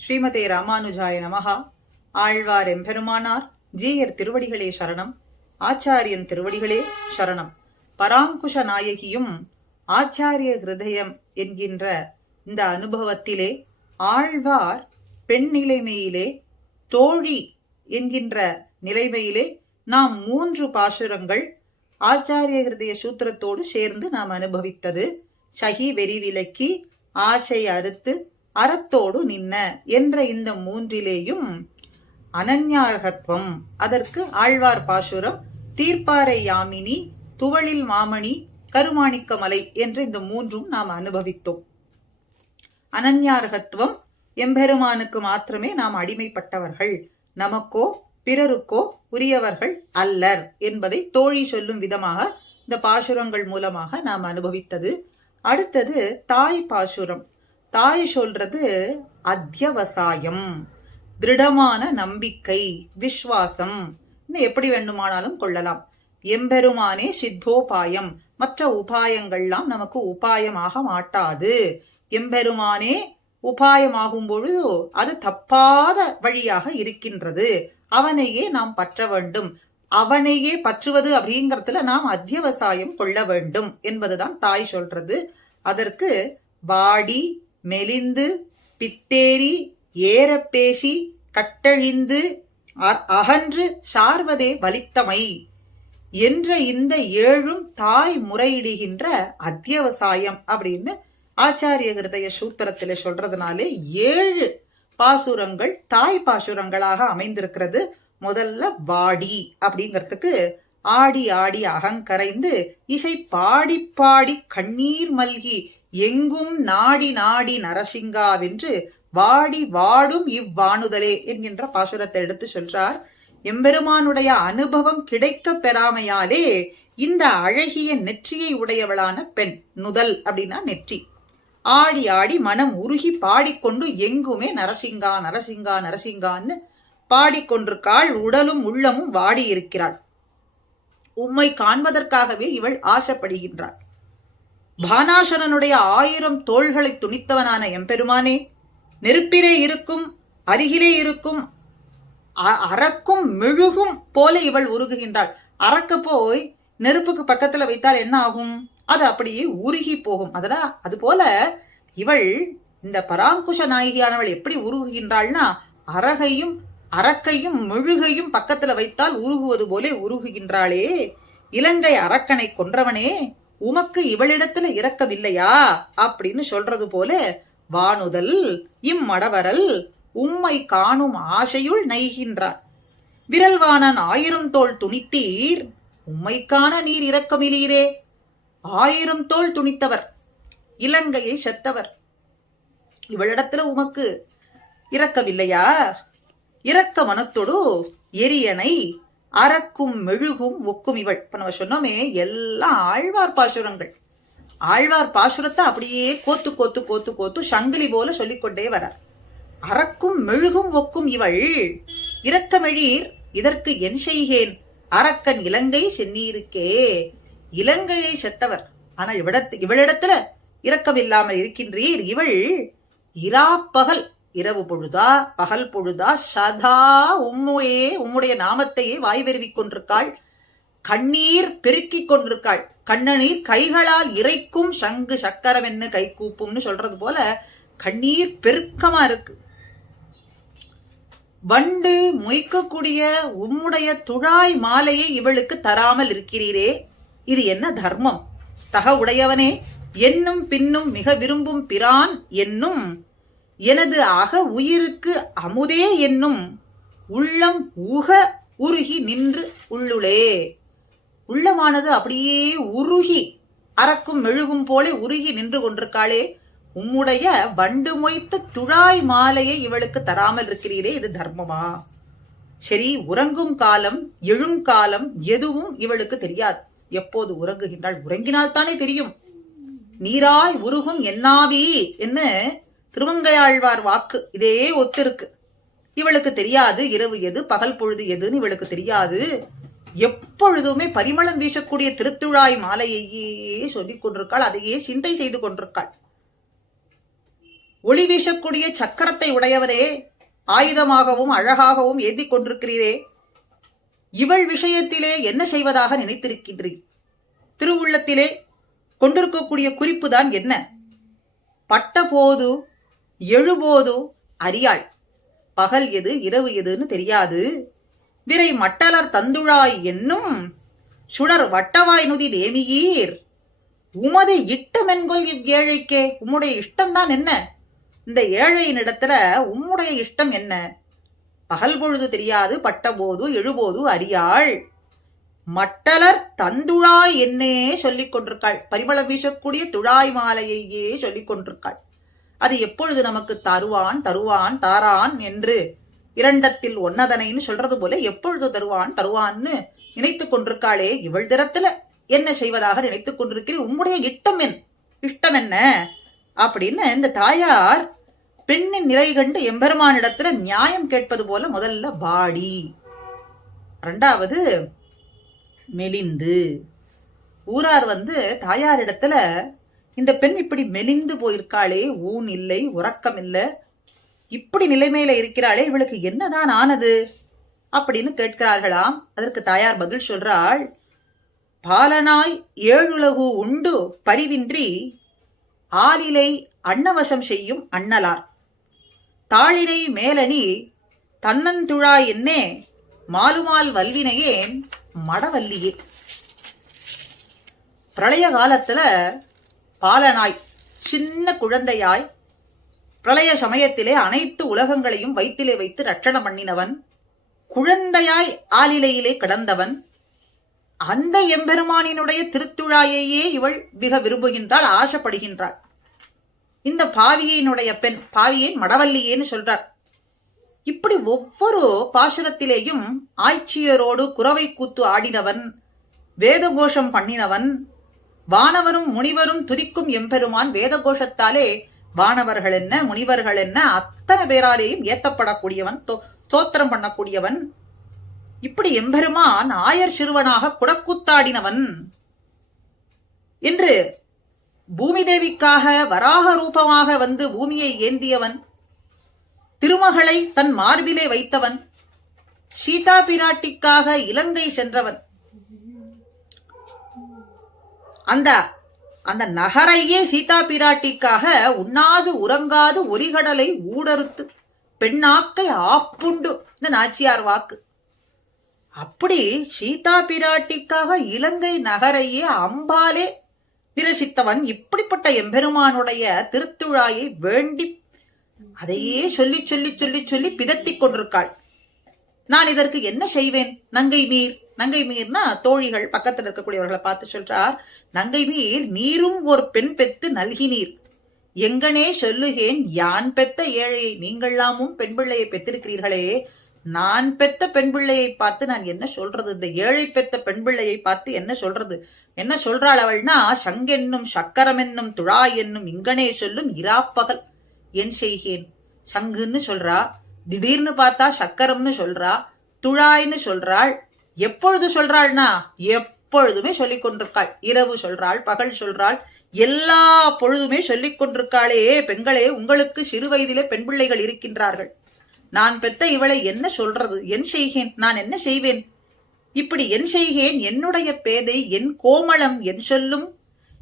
ஸ்ரீமதே ராமானுஜாய நமகா ஆழ்வார் எம்பெருமானார் ஜீயர் திருவடிகளே சரணம். ஆச்சாரியன் திருவடிகளே சரணம். பராங்குஷ நாயகியும் ஆச்சாரிய ஹிருதயம் என்கின்ற இந்த அனுபவத்திலே ஆழ்வார் பெண் நிலைமையிலே தோழி என்கின்ற நிலைமையிலே நாம் மூன்று பாசுரங்கள் ஆச்சாரிய ஹிருதய சூத்திரத்தோடு சேர்ந்து நாம் அனுபவித்தது. சகி வெறி விலக்கி ஆசை அறுத்து அறத்தோடு நின்ன என்ற இந்த மூன்றிலேயும் அனன்யார்கத்துவம் அதற்கு ஆழ்வார் பாசுரம் தீர்ப்பாறை யாமினி துவளில் மாமணி கருமாணிக்கமலை என்று இந்த மூன்றும் நாம் அனுபவித்தோம். அனன்யார்கத்துவம் எம்பெருமானுக்கு மாத்திரமே நாம் அடிமைப்பட்டவர்கள். நமக்கோ பிறருக்கோ உரியவர்கள் அல்லர் என்பதை தோழி சொல்லும் விதமாக இந்த பாசுரங்கள் மூலமாக நாம் அனுபவித்தது. அடுத்தது தாய் பாசுரம். தாய் சொல்றது அத்தியவசாயம் திருடமான நம்பிக்கை விஸ்வாசம். எப்படி வேண்டுமானாலும் கொள்ளலாம். எம்பெருமானே சித்தோபாயம். மற்ற உபாயங்கள்லாம் நமக்கு உபாயமாக மாட்டாது. எம்பெருமானே உபாயமாகும் பொழுது அது தப்பாத வழியாக இருக்கின்றது. அவனையே நாம் பற்ற வேண்டும். அவனையே பற்றுவது அப்படிங்கறதுல நாம் அத்தியவசாயம் கொள்ள வேண்டும் என்பதுதான் தாய் சொல்றது. அதற்கு பாடி மெலிந்து பித்தேரி ஏறப்பேசி கட்டழிந்து அ- அகன்று சார்வதே வலித்தமை என்ற இந்த ஏழும் தாய் முறையிடுகின்ற அத்தியவசாயம் அப்படின்னு ஆச்சாரிய ஹிருதய சூத்திரத்திலே சொல்றதுனாலே ஏழு பாசுரங்கள் தாய் பாசுரங்களாக அமைந்திருக்கிறது. முதல்ல வாடி அப்படிங்கிறதுக்கு ஆடி ஆடி அகங்கரைந்து இசை பாடி பாடி கண்ணீர் மல்கி எங்கும் நாடி நாடி நரசிங்காவென்று வாடி வாடும் இவ்வாணுதலே என்கின்ற பாசுரத்தை எடுத்து சொல்றார். எம்பெருமானுடைய அனுபவம் கிடைக்க பெறாமையாலே இந்த அழகிய நெற்றியை உடையவளான பெண் நுதல் அப்படின்னா நெற்றி. ஆடி ஆடி மனம் உருகி பாடிக்கொண்டு எங்குமே நரசிங்கா நரசிங்கா நரசிங்கான்னு பாடிக்கொண்டிருக்காள். உடலும் உள்ளமும் வாடி இருக்கிறாள் உம்மை காண்பதற்காகவே இவள் ஆசைப்படுகின்றாள். பானாசுரனுடைய ஆயிரம் தோள்களை துணித்தவனான எம்பெருமானே நெருப்பிலே இருக்கும் அருகிலே இருக்கும் அ- மெழுகும் போல இவள் உருகுகின்றாள். அறக்க போய் நெருப்புக்கு பக்கத்துல வைத்தால் என்ன ஆகும்? அது அப்படியே உருகி போகும். அதனா அது போல இவள் இந்த பராங்குஷ நாயகியானவள் எப்படி உருகுகின்றாள்னா அரகையும் அரக்கையும் மெழுகையும் பக்கத்துல வைத்தால் உருகுவது போலே உருகுகின்றாளே. இலங்கை அரக்கனை கொன்றவனே உமக்கு இவளிடத்துல இறக்கவில்லையா அப்படின்னு சொல்றது போல வானுதல் இம்மடவரல் உம்மை காணும் ஆசையுள் நைகின்றார் விரல்வானன் ஆயிரம் தோல் துணித்தீர் உம்மைக்கான நீர் இரக்கமிலீரே. ஆயிரம் தோல் துணித்தவர் இலங்கையை செத்தவர். இவளிடத்துல உமக்கு இறக்கவில்லையா இரக்க மனத்தொடு எரியனை அறக்கும் மெழுகும் ஒக்கும் இவள். இப்ப நம்ம சொன்னோமே எல்லாம் ஆழ்வார் பாசுரங்கள். ஆழ்வார் பாசுரத்தை அப்படியே கோத்து கோத்து கோத்து கோத்து சங்கிலி போல சொல்லிக்கொண்டே வரார். அறக்கும் மெழுகும் ஒக்கும் இவள். இரக்கமெழீர் இதற்கு என் செய்கேன். அரக்கன் இலங்கை சென்னீருக்கே இலங்கையை செத்தவர். ஆனால் இவிடத்து இவளிடத்துல இரக்கமில்லாமல் இருக்கின்றீர் இவள். இராப்பகல் இரவு பொழுதா பகல் பொழுதா சதா உம்முயே உம்முடைய நாமத்தையே வாய் கொண்டிருக்காள். கண்ணீர் பெருக்கிக் கொண்டிருக்காள். கண்ணநீர் கைகளால் இறைக்கும் சங்கு சக்கரம் என்ன கை கூப்பும்னு சொல்றது போல கண்ணீர் பெருக்கமா இருக்கு. வண்டு மொய்க்கக்கூடிய உம்முடைய துழாய் மாலையை இவளுக்கு தராமல் இருக்கிறீரே. இது என்ன தர்மம்? தக உடையவனே என்னும் பின்னும் மிக விரும்பும் பிரான் என்னும் எனது அக உயிருக்கு அமுதே என்னும் உள்ளம் உக உருகி நின்று உள்ளுளே. உள்ளமானது அப்படியே உருகி அறக்கும் மெழுகும் போலே உருகி நின்று கொண்டிருக்காளே. உம்முடைய வண்டு மொய்த்த துழாய் மாலையை இவளுக்கு தராமல் இருக்கிறீரே இது தர்மமா? சரி உறங்கும் காலம் எழும் காலம் எதுவும் இவளுக்கு தெரியாது. எப்போது உறங்குகின்றாள்? உறங்கினால் தானே தெரியும். நீராய் உருகும் என்னாவி? என்ன? திருவங்கையாழ்வார் வாக்கு இதே ஒத்திருக்கு. இவளுக்கு தெரியாது இரவு எது பகல் பொழுது எதுன்னு இவளுக்கு தெரியாது. எப்பொழுதுமே பரிமளம் வீசக்கூடிய திருத்துழாய் மாலையையே சொல்லிக் கொண்டிருக்காள் அதையே சிந்தை செய்து கொண்டிருக்காள். ஒளி வீசக்கூடிய சக்கரத்தை உடையவரே ஆயுதமாகவும் அழகாகவும் ஏந்தி கொண்டிருக்கிறீரே. இவள் விஷயத்திலே என்ன செய்வதாக நினைத்திருக்கின்றீர்? திருவுள்ளத்திலே கொண்டிருக்கக்கூடிய குறிப்பு தான் என்ன? பட்ட போது எழுபோது அறியாள் பகல் எது இரவு எதுன்னு தெரியாது. விரை மட்டலர் தந்துழாய் என்னும் சுடர் வட்டவாய் நுதி தேமியீர். உமது இட்டமென்கொல் இவ்வேழைக்கே உம்முடைய இஷ்டம்தான் என்ன? இந்த ஏழையின் இடத்துல உம்முடைய இஷ்டம் என்ன? பகல் பொழுது தெரியாது பட்டபோது எழுபோது அறியாள் மட்டலர் தந்துழாய் என்னே சொல்லிக் கொண்டிருக்காள் பரிமளம் வீசக்கூடிய துழாய் மாலையையே சொல்லிக் கொண்டிருக்காள் அது எப்பொழுது நமக்கு தருவான் தருவான் தாரான் என்று இரண்டத்தில் ஒன்னதனைன்னு சொல்றது போல எப்பொழுது தருவான் தருவான்னு நினைத்து கொண்டிருக்காளே இவள் திறத்துல. என்ன செய்வதாக நினைத்துக் கொண்டிருக்கிறேன் உம்முடைய இட்டம் என் இஷ்டம் என்ன? அப்படின்னு இந்த தாயார் பெண்ணின் நிலை கண்டு எம்பெருமானிடத்துல நியாயம் கேட்பது போல முதல்ல பாடி. ரெண்டாவது மெலிந்து. ஊரார் வந்து தாயாரிடத்துல இந்த பெண் இப்படி மெலிந்து போயிருக்காளே ஊன் இல்லை உறக்கம் இல்லை. இப்படி நிலைமையில இருக்கிறாளே இவளுக்கு என்னதான் ஆனது? அப்படின்னு கேட்கிறார்களாம். அதற்கு தாயார் பதில் சொல்றாள் பாலனாய் ஏழுலகு உண்டு பரிவின்றி ஆளிலை அன்னவசம் செய்யும் அண்ணலார். தாளினை மேலணி தன்னந்துழா என்னே மாலுமால் வல்வினையேன் மடவல்லியே. பிரளய காலத்துல பாலனாய் சின்ன குழந்தையாய் பிரளய சமயத்திலே அனைத்து உலகங்களையும் வயிற்றிலே வைத்து ரட்சணம் பண்ணினவன் குழந்தையாய் ஆலிலையிலே கிடந்தவன் அந்த எம்பெருமானினுடைய திருத்துழாயையே இவள் மிக விரும்புகின்றாள் ஆசைப்படுகின்றாள். இந்த பாவியினுடைய பெண் பாவியை மடவல்லியேன்னு சொல்றார். இப்படி ஒவ்வொரு பாசுரத்திலேயும் ஆய்ச்சியரோடு குறவை கூத்து ஆடினவன் வேதகோஷம் பண்ணினவன் வானவரும் முனிவரும் துதிக்கும் எம்பெருமான் வேதகோஷத்தாலே வானவர்கள் என்ன முனிவர்கள் என்ன அத்தனை பேராலேயும் ஏத்தப்படக்கூடியவன் சோத்திரம் பண்ணக்கூடியவன். இப்படி எம்பெருமான் ஆயர் சிறுவனாக குடக்கூத்தாடினவன். என்று பூமி தேவிக்காக வராக ரூபமாக வந்து பூமியை ஏந்தியவன் திருமகளை தன் மார்பிலே வைத்தவன் சீதா பிராட்டிக்காக இலங்கை சென்றவன். அந்த அந்த நகரையே சீதா பிராட்டிக்காக உண்ணாது உறங்காது ஒலிகடலை ஊடறுத்து பெண்ணாக்கை ஆப்புண்டு இந்த நாச்சியார் வாக்கு. அப்படி சீதா பிராட்டிக்காக இலங்கை நகரையே அம்பாலே நிரசித்தவன் இப்படிப்பட்ட எம்பெருமானுடைய திருத்துழாயை வேண்டி அதையே சொல்லி சொல்லி சொல்லி சொல்லி பிதத்திக் கொண்டிருக்காள். நான் இதற்கு என்ன செய்வேன்? நங்கை மீர். நங்கை மீர்னா தோழிகள் பக்கத்தில் இருக்கக்கூடியவர்களை பார்த்து சொல்றார் நங்கை மீர் நீரும் ஒரு பெண் பெத்து நல்கினீர் எங்கனே சொல்லுகேன் யான் பெத்த ஏழையை நீங்கள்லாமும் பெண் பிள்ளையை பெற்றிருக்கிறீர்களே நான் பெத்த பெண் பிள்ளையை பார்த்து நான் என்ன சொல்றது? இந்த ஏழை பெத்த பெண் பிள்ளையை பார்த்து என்ன சொல்றது? என்ன சொல்றாள் அவள்னா சங்கென்னும் சக்கரம் என்னும் துழா என்னும் இங்கனே சொல்லும் இராப்பகல். என் செய்கேன். சங்குன்னு சொல்றா. திடீர்னு பார்த்தா சக்கரம்னு சொல்றா துழாய்னு சொல்றாள். எப்பொழுது சொல்றாள்னா? எப்பொழுதுமே சொல்லிக் கொண்டிருக்காள். இரவு சொல்றாள் பகல் சொல்றாள். எல்லா பொழுதுமே சொல்லிக் கொண்டிருக்காளே. பெண்களே உங்களுக்கு சிறு வயதிலே பெண் பிள்ளைகள் இருக்கின்றார்கள். நான் பெத்த இவளை என்ன சொல்றது? என் செய்கேன் நான் என்ன செய்வேன்? இப்படி என் செய்கேன் என்னுடைய பேதை என் கோமளம் என் சொல்லும்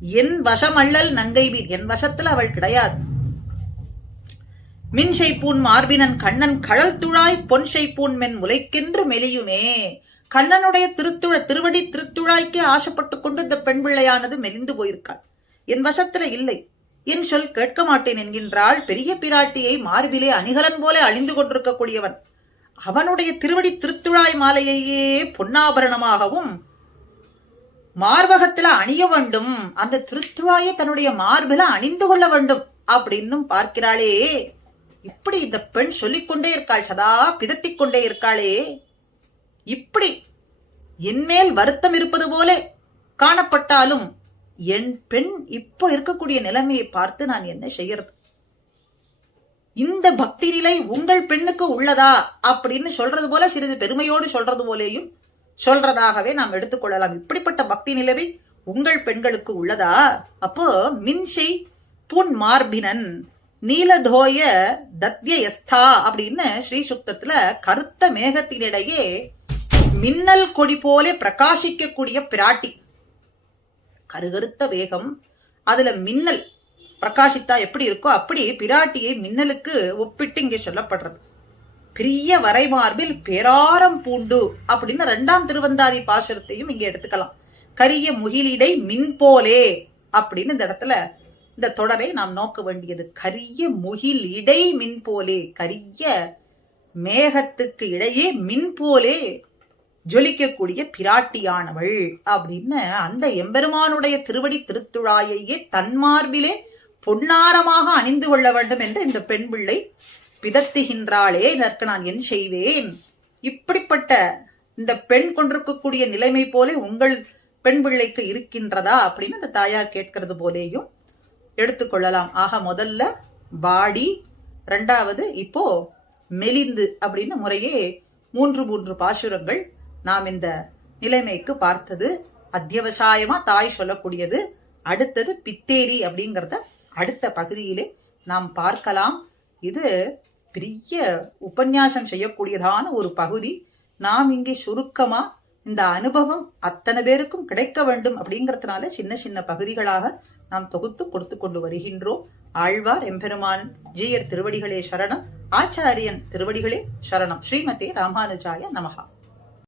என் வசமல்லல் நங்கை மீன் என் வசத்துல அவள் கிடையாது. மின் பூன் மார்பினன் கண்ணன் கழல் துழாய் பொன் பூன் மென் முலைக்கென்று மெலியுமே. கண்ணனுடைய திருத்துழ திருவடி திருத்துழாய்க்கே ஆசைப்பட்டு கொண்டு இந்த பெண் பிள்ளையானது மெலிந்து போயிருக்காள். என் வசத்துல இல்லை. என் சொல் கேட்க மாட்டேன் என்கின்றாள் பெரிய பிராட்டியை மார்பிலே அணிகலன் போல அழிந்து கொண்டிருக்கக்கூடியவன். அவனுடைய திருவடி திருத்துழாய் மாலையையே பொன்னாபரணமாகவும் மார்பகத்துல அணிய வேண்டும். அந்த திருத்துழாயை தன்னுடைய மார்பில அணிந்து கொள்ள வேண்டும். அப்படின்னும் பார்க்கிறாளே. இப்படி இந்த பெண் சொல்லிக்கொண்டே இருக்காள் சதா பிதத்திக் கொண்டே இருக்காளே. இப்படி என்மேல் வருத்தம் இருப்பது போலே காணப்பட்டாலும் என் பெண் இப்போ இருக்கக்கூடிய நிலைமையை பார்த்து நான் என்ன செய்யறது? இந்த பக்தி நிலை உங்கள் பெண்ணுக்கு உள்ளதா அப்படின்னு சொல்றது போல சிறிது பெருமையோடு சொல்றது போலேயும் சொல்றதாகவே நாம் எடுத்துக்கொள்ளலாம் இப்படிப்பட்ட பக்தி நிலவை உங்கள் பெண்களுக்கு உள்ளதா? அப்போ மின்சை புன் மார்பினன் நீலதோய தத்யஸ்தா அப்படின்னு ஸ்ரீ சுக்தத்துல கருத்த மேகத்தினிடையே மின்னல் கொடி போல பிரகாசிக்கக்கூடிய பிராட்டி. கருகருத்த வேகம். அதுல மின்னல் பிரகாசித்தா எப்படி இருக்கோ அப்படி பிராட்டியை மின்னலுக்கு ஒப்பிட்டு இங்கே சொல்லப்படுறது. பெரிய வரைமார்பில் பேராரம் பூண்டு அப்படின்னு ரெண்டாம் திருவந்தாதி பாசுரத்தையும் இங்க எடுத்துக்கலாம். கரிய முகிலிடை மின் போலே அப்படின்னு இந்த இடத்துல இந்த தொடரை நாம் நோக்க வேண்டியது கரிய முகில் இடை மின் போலே கரிய மேகத்துக்கு இடையே மின் போலே ஜொலிக்கக்கூடிய பிராட்டியானவள் அப்படின்னு அந்த எம்பெருமானுடைய திருவடி திருத்துழாயையே தன்மார்பிலே பொன்னாரமாக அணிந்து கொள்ள வேண்டும் என்று இந்த பெண் பிள்ளை பிதத்துகின்றாளே இதற்கு நான் என் செய்வேன்? இப்படிப்பட்ட இந்த பெண் கொண்டிருக்கக்கூடிய நிலைமை போலே உங்கள் பெண் பிள்ளைக்கு இருக்கின்றதா? அப்படின்னு அந்த தாயார் கேட்கிறது போலேயும் எடுத்துக்கொள்ளலாம். ஆக முதல்ல பாடி ரெண்டாவது இப்போ மெலிந்து அப்படின்னு முறையே மூன்று மூன்று பாசுரங்கள் நாம் இந்த நிலைமைக்கு பார்த்தது. அத்தியவசாயமா தாய் சொல்லக்கூடியது. அடுத்தது பித்தேரி அப்படிங்கறத அடுத்த பகுதியிலே நாம் பார்க்கலாம். இது பெரிய உபன்யாசம் செய்யக்கூடியதான ஒரு பகுதி. நாம் இங்கே சுருக்கமா இந்த அனுபவம் அத்தனை பேருக்கும் கிடைக்க வேண்டும் அப்படிங்கறதுனால சின்ன சின்ன பகுதிகளாக நாம் தொகுத்து கொடுத்து கொண்டு வருகின்றோம். ஆழ்வார் எம்பெருமான் ஜீயர் திருவடிகளே சரணம். ஆச்சாரியன் திருவடிகளே சரணம். ஸ்ரீமதே ராமானுஜாய நமகா